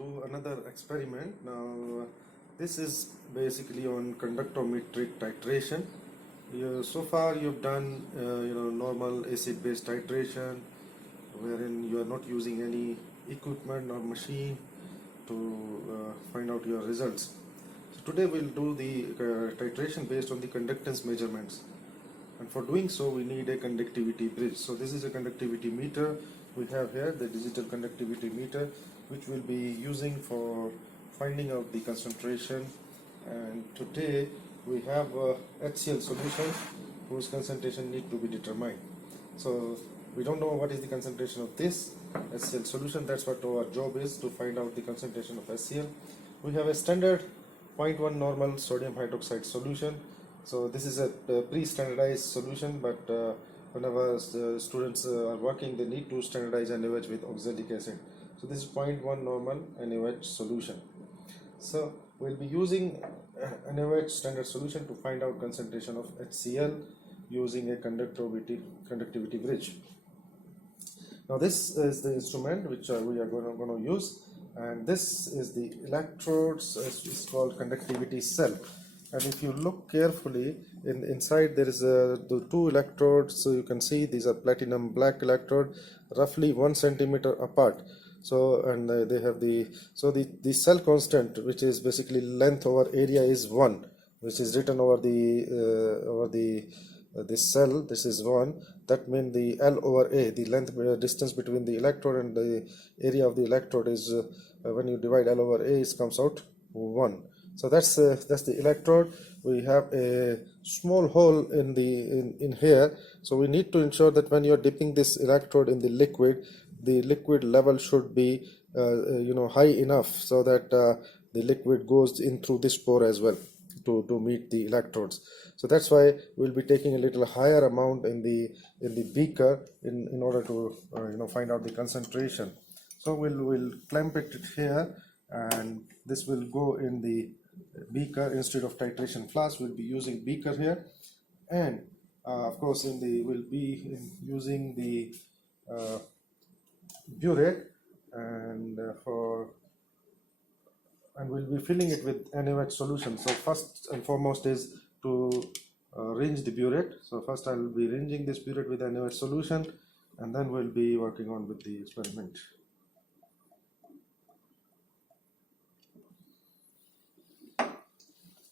do another experiment. Now, this is basically on conductometric titration. So far, you've done normal acid-base titration, wherein you are not using any equipment or machine to find out your results. So today we'll do the titration based on the conductance measurements. And for doing so, we need a conductivity bridge. So this is a conductivity meter we have here, the digital conductivity meter, which we'll be using for finding out the concentration. And today we have a HCl solution whose concentration need to be determined. So we don't know what is the concentration of this HCl solution. That's what our job is, to find out the concentration of HCl. We have a standard 0.1 normal sodium hydroxide solution. So this is a pre-standardized solution, but whenever the students are working, they need to standardize NaOH with oxalic acid. So this is 0.1 normal NaOH solution. So we'll be using NaOH standard solution to find out concentration of HCl using a conductivity bridge. Now this is the instrument which we are going to use, and this is the electrodes. It's called conductivity cell. And if you look carefully, inside there is the two electrodes. So you can see these are platinum black electrode, roughly 1 centimeter apart. So and they have the cell constant, which is basically length over area, is 1, which is written over this cell. This is 1. That means the L over A, the length distance between the electrode and the area of the electrode, is when you divide L over A, it comes out 1. So that's the electrode. We have a small hole in here, so we need to ensure that when you are dipping this electrode in the liquid level should be high enough, so that the liquid goes in through this pore as well to meet the electrodes. So that's why we'll be taking a little higher amount in the beaker in order to find out the concentration. So we'll clamp it here, and this will go in the beaker instead of titration flask. We'll be using beaker here, and of course we'll be using the burette, and we'll be filling it with NaOH solution. So first and foremost is to rinse the burette. So first I'll be rinsing this burette with NaOH solution, and then we'll be working on with the experiment.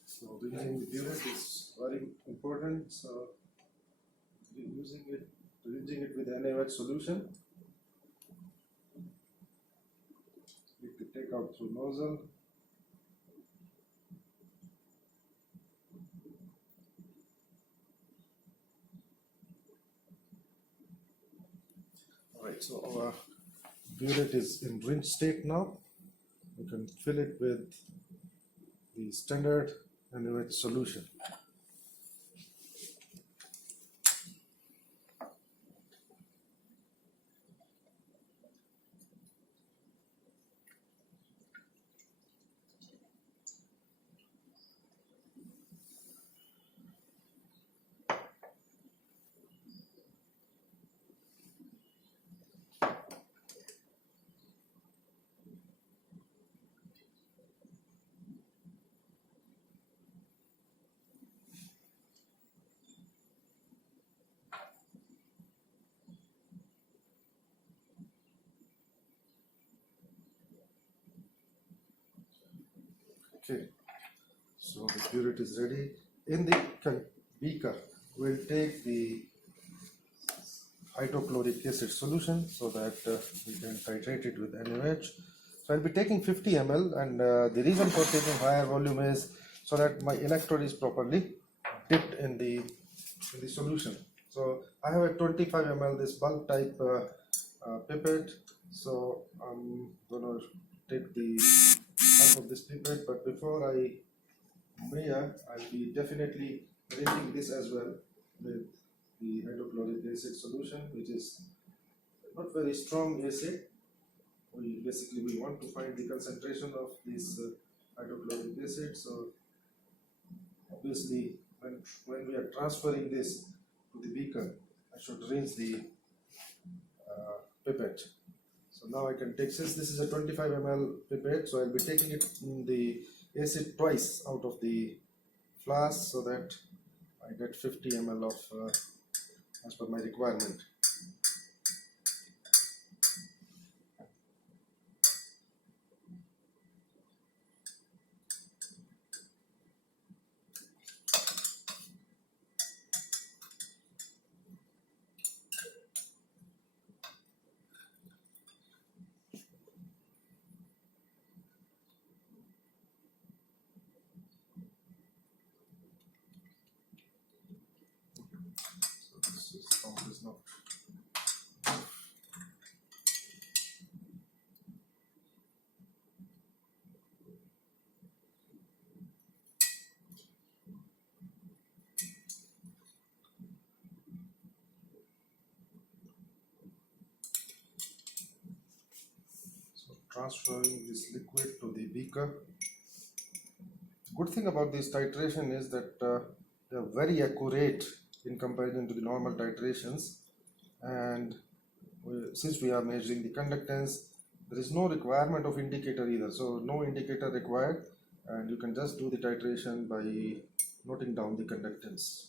So rinsing the burette is very important. So rinsing it with NaOH solution. Need to take out through nozzle. Alright, so our burette is in rinse state now. We can fill it with the standard NaOH solution. Okay, so the burette is ready. In the beaker, we'll take the hydrochloric acid solution so that we can titrate it with NaOH. So I'll be taking 50 ml, and the reason for taking higher volume is so that my electrode is properly dipped in the solution. So I have a 25 ml this bulk type pipette. So I'm gonna take the half of this pipette, but before I measure, I'll be definitely rinsing this as well with the hydrochloric acid solution, which is not very strong acid. We want to find the concentration of this hydrochloric acid. So obviously when we are transferring this to the beaker, I should rinse the pipette. So now I can take, since this is a 25 ml pipette, so I'll be taking it in the acid twice out of the flask so that I get 50 ml of as per my requirement. So this is count is not. Transferring this liquid to the beaker. Good thing about this titration is that they are very accurate in comparison to the normal titrations, and since we are measuring the conductance, there is no requirement of indicator either, so no indicator required, and you can just do the titration by noting down the conductance.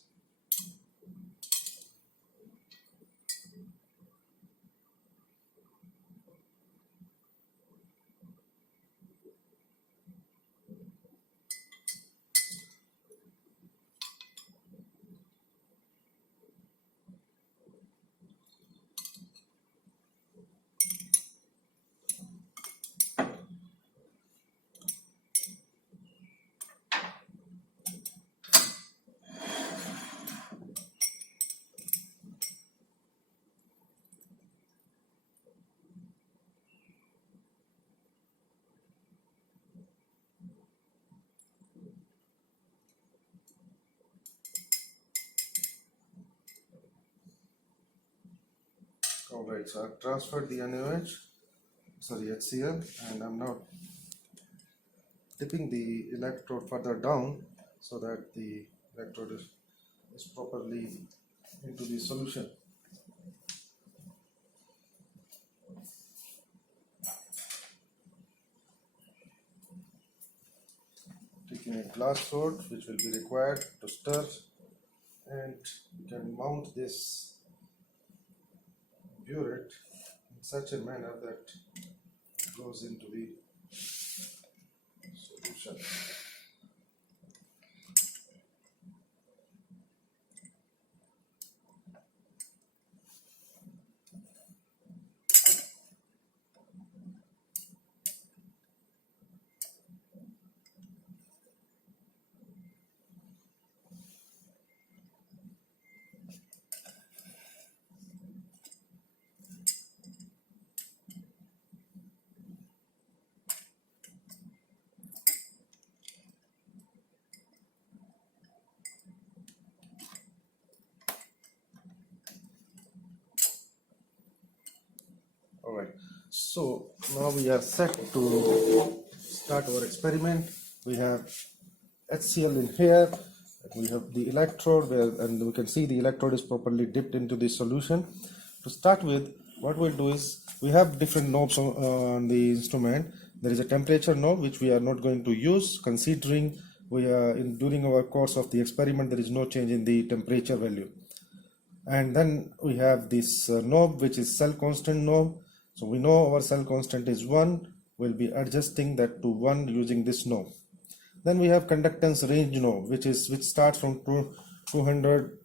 Alright, so I've transferred the HCl, and I'm now dipping the electrode further down so that the electrode is properly into the solution. Taking a glass sword which will be required to stir, and you can mount this burette in such a manner that it goes into the solution. Alright, so now we are set to start our experiment. We have HCl in here, we have the electrode and we can see the electrode is properly dipped into the solution. To start with, what we'll do is, we have different knobs on the instrument. There is a temperature knob which we are not going to use, considering we are during our course of the experiment there is no change in the temperature value. And then we have this knob which is cell constant knob. So we know our cell constant is 1, we'll be adjusting that to 1 using this knob. Then we have conductance range knob which starts from 200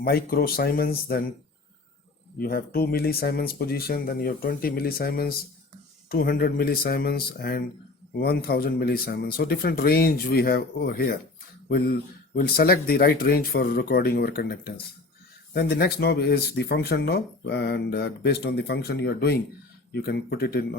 microsiemens, then you have 2 millisiemens position, then you have 20 millisiemens, 200 millisiemens and 1000 millisiemens. So different range we have over here. We'll select the right range for recording our conductance. Then the next knob is the function knob, and based on the function you are doing, you can put it in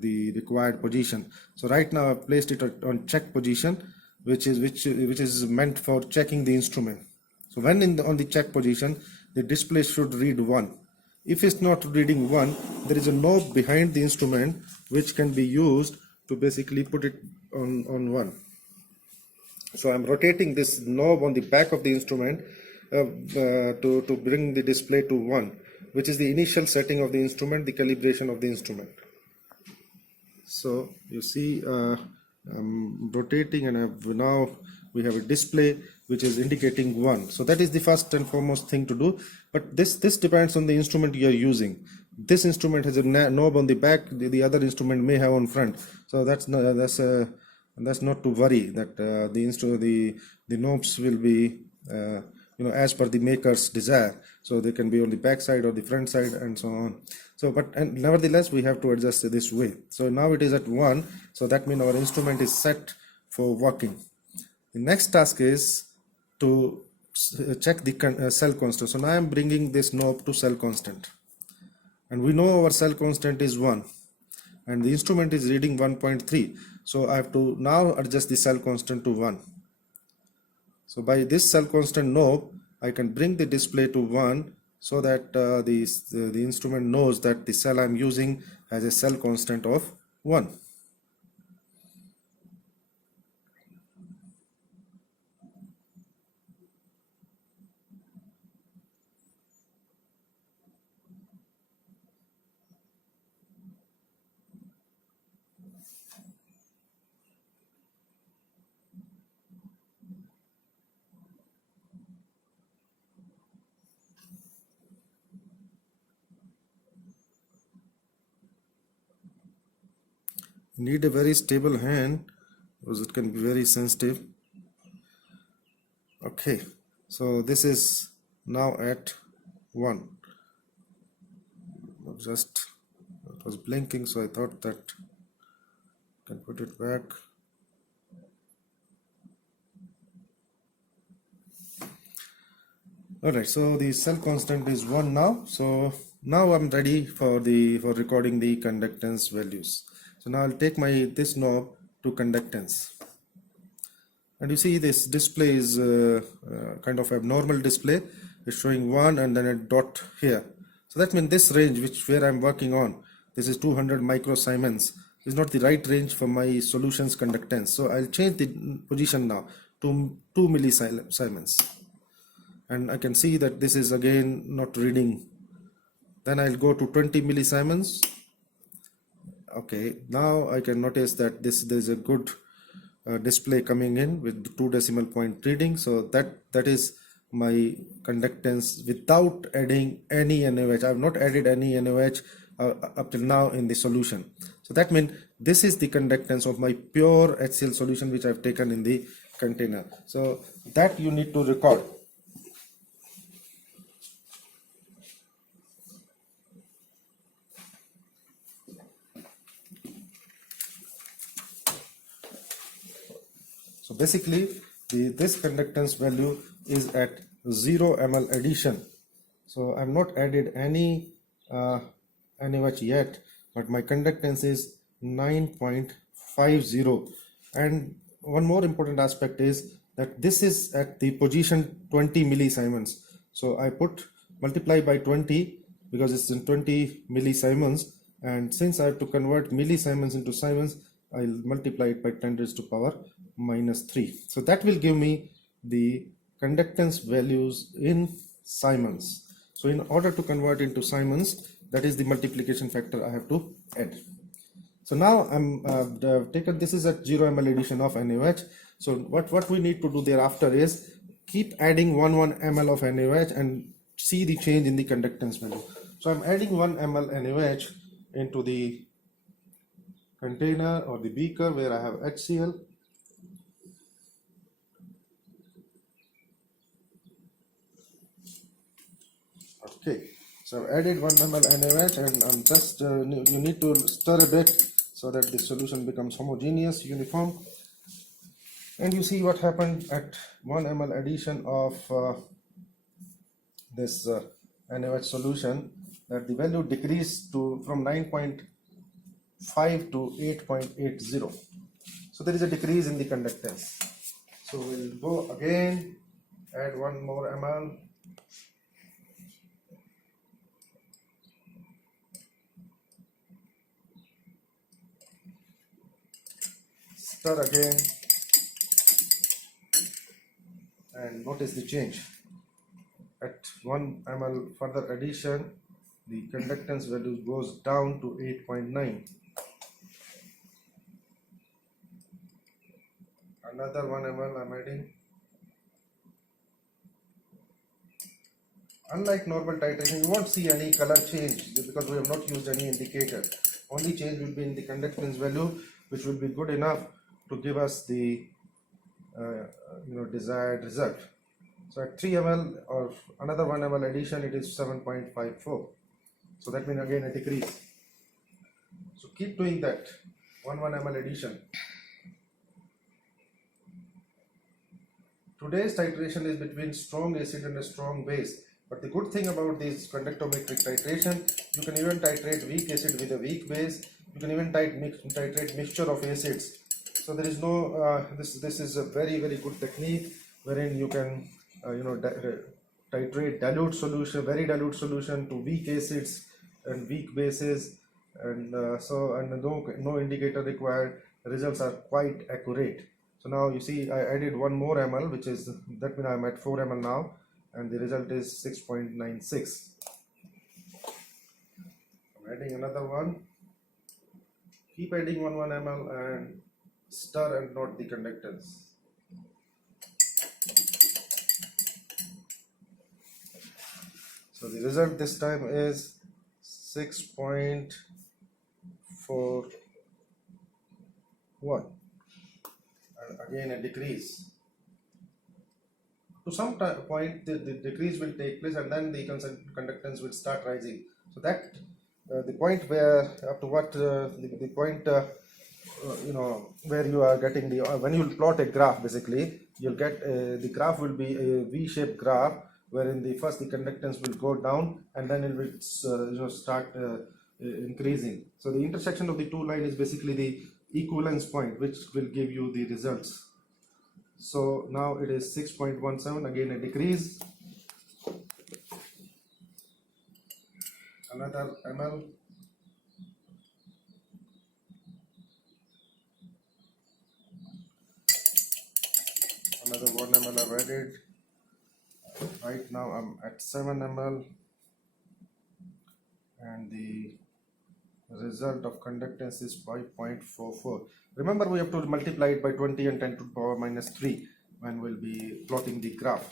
the required position. So right now I've placed it on check position, which is meant for checking the instrument. So when on the check position, the display should read 1. If it's not reading 1, there is a knob behind the instrument which can be used to basically put it on 1. So I'm rotating this knob on the back of the instrument to bring the display to 1, which is the initial setting of the instrument, the calibration of the instrument. So you see, I'm rotating, and now we have a display which is indicating 1. So that is the first and foremost thing to do. But this depends on the instrument you are using. This instrument has a knob on the back, the other instrument may have on front. So that's not to worry that the knobs will be as per the maker's desire. So they can be on the back side or the front side and so on. So and nevertheless we have to adjust this way. So now it is at 1, so that means our instrument is set for working. The next task is to check the cell constant. So now I am bringing this knob to cell constant, and we know our cell constant is 1 and the instrument is reading 1.3. so I have to now adjust the cell constant to 1. So by this cell constant knob I can bring the display to 1, so that the instrument knows that the cell I am using has a cell constant of 1. You need a very stable hand because it can be very sensitive. Okay, so this is now at 1. Just it was blinking, so I thought that I can put it back. Alright, so the cell constant is 1 now. So now I'm ready for recording the conductance values. So now I'll take this knob to conductance, and you see this display is kind of abnormal display. It's showing 1 and then a dot here. So that means this range where I'm working on, this is 200 microsiemens, is not the right range for my solution's conductance. So I'll change the position now to 2 millisiemens, and I can see that this is again not reading. Then I'll go to 20 millisiemens. Okay, now I can notice that there's a good display coming in with 2 decimal point reading. So that is my conductance without adding any NaOH. I have not added any NaOH up till now in the solution. So that means this is the conductance of my pure HCl solution which I've taken in the container. So that you need to record. So basically this conductance value is at 0 ml addition. So I've not added any NaOH yet, but my conductance is 9.50. And one more important aspect is that this is at the position 20 millisiemens. So I multiply by 20 because it's in 20 millisiemens, and since I have to convert millisiemens into siemens, I'll multiply it by 10 raised to power minus 3. So that will give me the conductance values in siemens. So in order to convert into siemens, that is the multiplication factor I have to add. So now I've taken, this is at 0 ml addition of NaOH. So what we need to do thereafter is keep adding 1 ml of NaOH and see the change in the conductance value. So I'm adding 1 ml NaOH into the container or the beaker where I have HCl. Okay, so I've added 1 ml NaOH, and I'm just you need to stir a bit so that the solution becomes homogeneous, uniform. And you see what happened at 1 ml addition of this NaOH solution, that the value decreased from 9.5 to 8.80. So there is a decrease in the conductance. So we'll go again, add 1 more ml. Stir again and notice the change. 1 ml further addition, the conductance value goes down to 8.9. Another 1 ml I'm adding. Unlike normal titration, you won't see any color change because we have not used any indicator. Only change will be in the conductance value, which will be good enough to give us the desired result. So at 3 ml or another 1 ml addition, it is 7.54. So that means again a decrease. So keep doing that. 1 ml addition. Today's titration is between strong acid and a strong base. But the good thing about this conductometric titration, you can even titrate weak acid with a weak base. You can even titrate mixture of acids. So there is no this is a very good technique wherein you can titrate dilute solution, very dilute solution to weak acids and weak bases, and no indicator required. The results are quite accurate. So now you see I added 1 more ml, which is, that means I'm at 4 ml now, and the result is 6.96. I'm adding another one. Keep adding 1 ml and stir and note the conductance. So the result this time is 6.41. And again a decrease. To some point the decrease will take place, and then the conductance will start rising. So that the point where up to what the point where you are getting the when you plot a graph, basically you'll get the graph will be a V-shaped graph, wherein the conductance will go down and then it will start increasing. So the intersection of the two lines is basically the equivalence point, which will give you the results. So now it is 6.17, again a decrease. Another ml. Another 1 ml I've added. Right now I'm at 7 ml, and the result of conductance is 5.44. Remember, we have to multiply it by 20 and 10 to the power minus 3 when we'll be plotting the graph.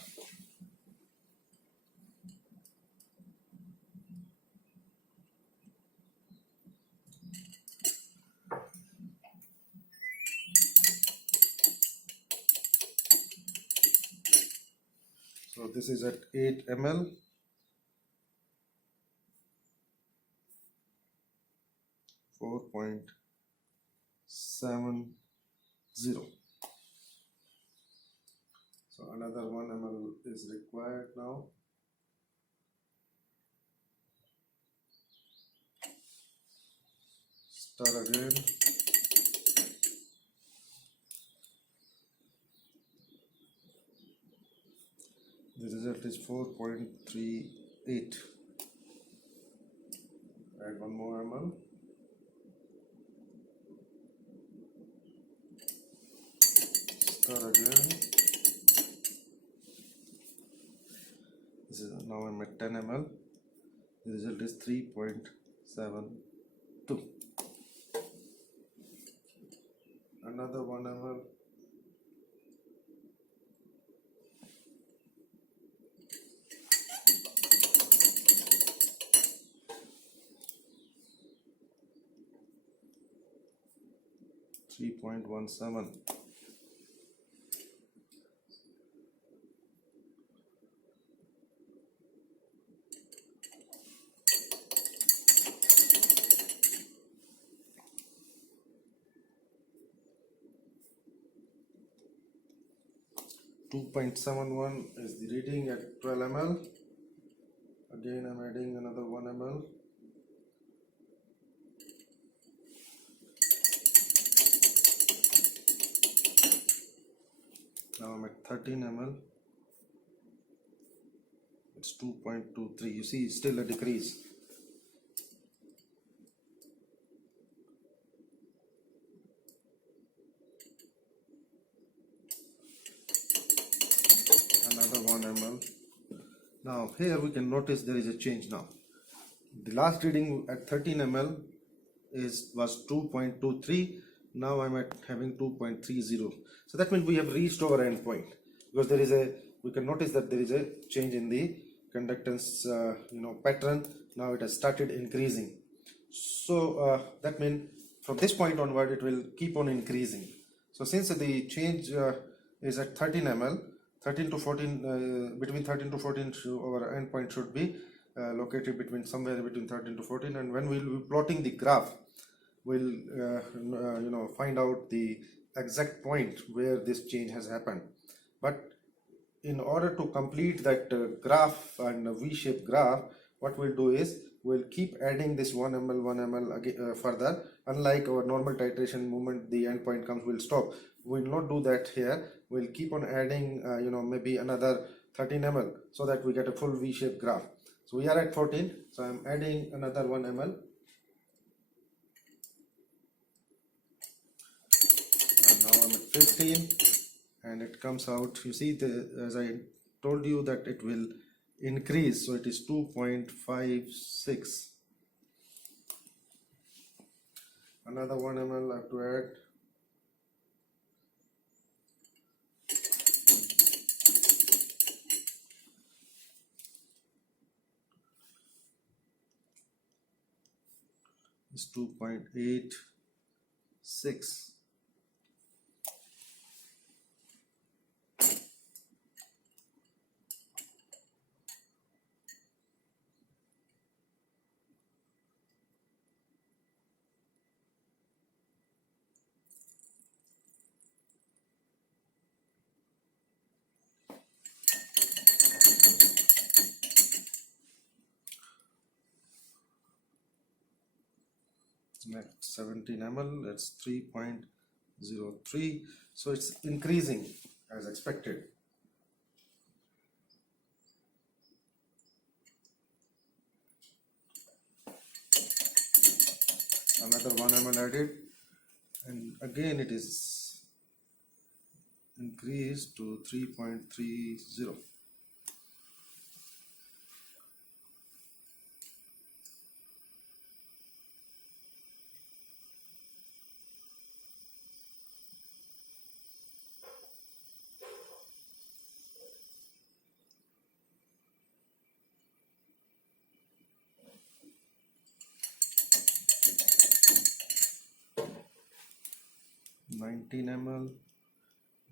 So this is at 8 ml. .70. So another 1 ml is required now. Stir again. The result is 4.38. Add 1 more ml. Stir again. This is now I'm at 10 ml. The result is 3.72. Another 1 ml. .17. .71 is the reading at 12 ml. Again I'm adding another 1 ml. Now I'm at 13 ml. It's 2.23. You see, still a decrease. Another 1 ml. Now here we can notice there is a change now. The last reading at 13 ml was 2.23. Now I'm at having 2.30. So that means we have reached our end point, because we can notice that there is a change in the conductance pattern. Now it has started increasing. So that means from this point onward it will keep on increasing. So since the change is at 13 ml, 13 to 14, between 13 to 14, our endpoint should be located between somewhere between 13 to 14. And when we will be plotting the graph, we'll find out the exact point where this change has happened. But in order to complete that graph and a V-shaped graph, what we'll do is we'll keep adding this 1 ml 1 ml again, further. Unlike our normal titration, moment the endpoint comes, we'll stop. We'll not do that here. We'll keep on adding maybe another 13 ml, so that we get a full V-shaped graph. So we are at 14, so I'm adding another 1 ml. And now I'm at 15, and it comes out, you see, as I told you that it will increase, so it is 2.56. Another 1 ml I have to add. Is 2.86. Next 17 ml, it's 3.03. So it's increasing as expected. Another 1 ml added, and again it is increased to 3.30. Nineteen ml,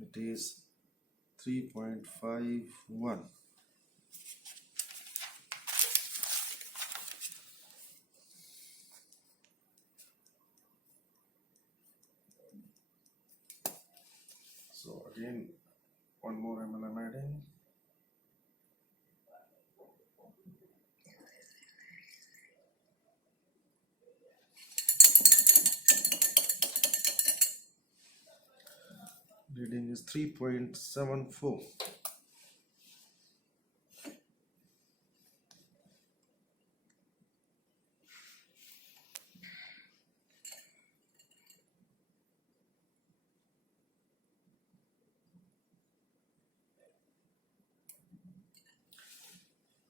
it is 3.51. So again, 1 more ml I'm adding. Reading is 3.74.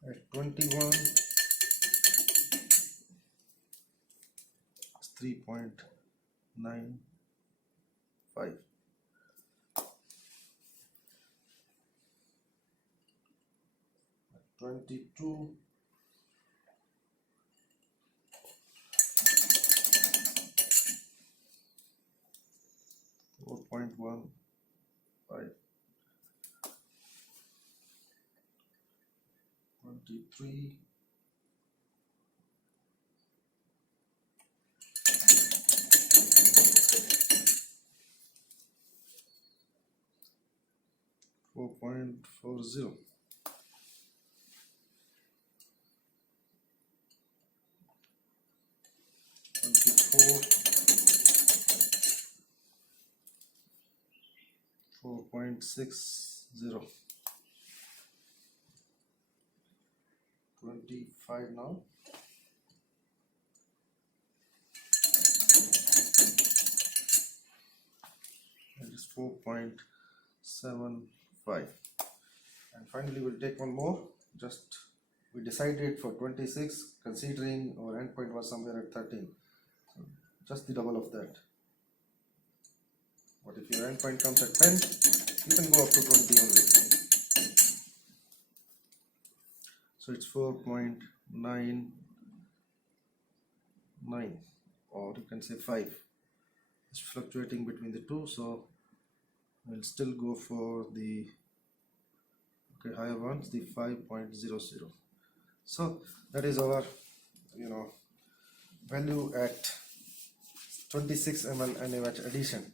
At 21, it's 3.95. At 22, 4.15. 23, 4.40. 24, 4.60. 25 now. That is 4.75. And finally we'll take one more. just we decided for 26, considering our endpoint was somewhere at 13, so just the double of that. But if your endpoint comes at 10, you can go up to 20 only. So it's 4.99, or you can say 5. It's fluctuating between the two, so we'll still go for the higher ones, the 5.00. So that is our value at 26 ml NaOH addition.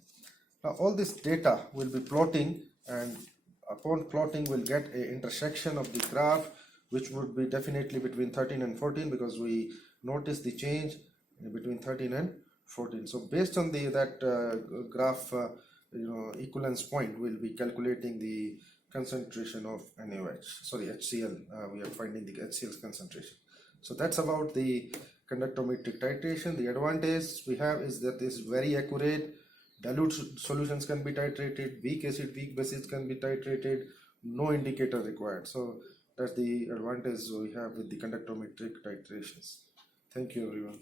Now all this data will be plotting, and upon plotting we'll get a intersection of the graph, which would be definitely between 13 and 14, because we notice the change between 13 and 14. So based on that graph equivalence point, we'll be calculating the concentration of HCl. We are finding the HCl's concentration. So that's about the conductometric titration. The advantage we have is that it's very accurate. Dilute solutions can be titrated, weak acid, weak bases can be titrated, no indicator required. So that's the advantage we have with the conductometric titrations. Thank you everyone.